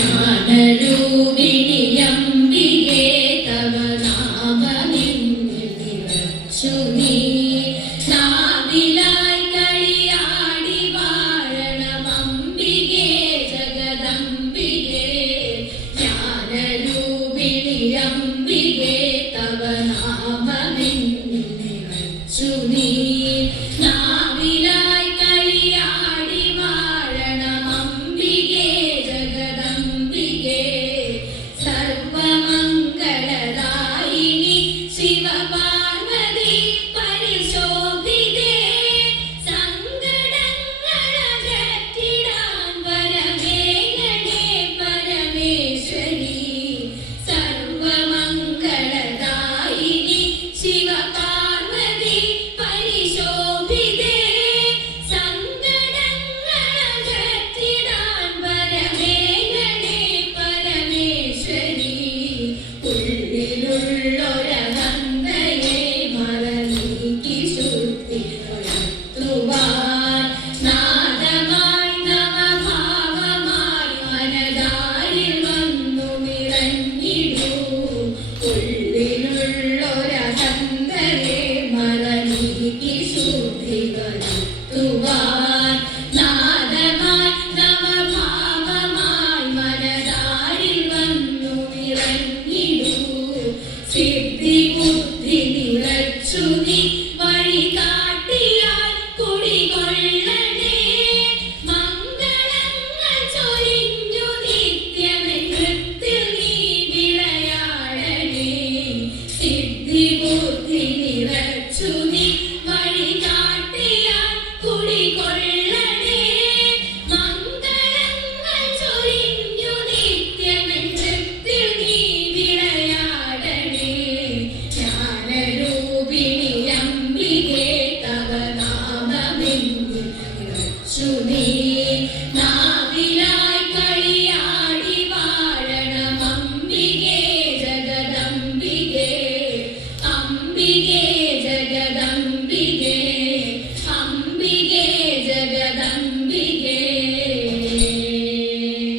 ജ്ഞാനരൂപിണിയംബികേ തവ നാമമിന്നിൽ നിറച്ചു നീ നാവിലായി കളിയാടി വാഴണമംബികേ ജഗദംബികേ ജ്ഞാനരൂപിണിയംബികേ തവ നാമമിന്നിൽ നിറച്ചു നീ നാവിലായി കളിയാടി വാഴണമംബികേ ജഗദംബികേ സർവമംഗളദായിനി ശിവപാർവതി പരിശോഭിതേ സങ്കടങ്ങളകറ്റിടാൻ വരമേഘനേ പരമേശ്വരി സർവമംഗളദായിനി ശിവപാർവതി പരിശോഭിതേ സങ്കടങ്ങളകറ്റിടാൻ വരമേഘനേ പരമേശ്വരി ഉള്ളിലുള്ളൊരഹന്തയെ മറനീക്കി ശുദ്ധി ഉണർത്തുവാൻ നാദമായി നവഭാവമായി മനതാരിൽ വന്നു നിറഞ്ഞിടൂ ഉള്ളിലുള്ളൊരഹന്തയെ മറനീക്കി ശുദ്ധി ഉണർത്തുവാൻ നാദമായി നവഭാവമായി മനതാരിൽ വന്നു നിറഞ്ഞിടൂ സിദ്ധി ബുദ്ധി നിറച്ചു നീ വഴി കാട്ടിയാൽ കുടികൊള്ളണേ മംഗളങ്ങൾ ചൊരിഞ്ഞു നിത്യമെൻ നൃത്തിൽ നീ വിളയാടണേ സിദ്ധി ബുദ്ധി നിറച്ചു നീ വഴി കാട്ടിയാൽ കുടികൊള്ളണേ മംഗളങ്ങൾ ചൊരിഞ്ഞു നിത്യമെൻ നൃത്തിൽ നീ വിളയാടണേ ജ്ഞാനരൂപിണിയംബികേ തവ നാമമിന്നിൽ നിറച്ചു നീ നാവിലായി കളിയാടി വാഴണമംബികേ ജഗദംബികേ അംബികേ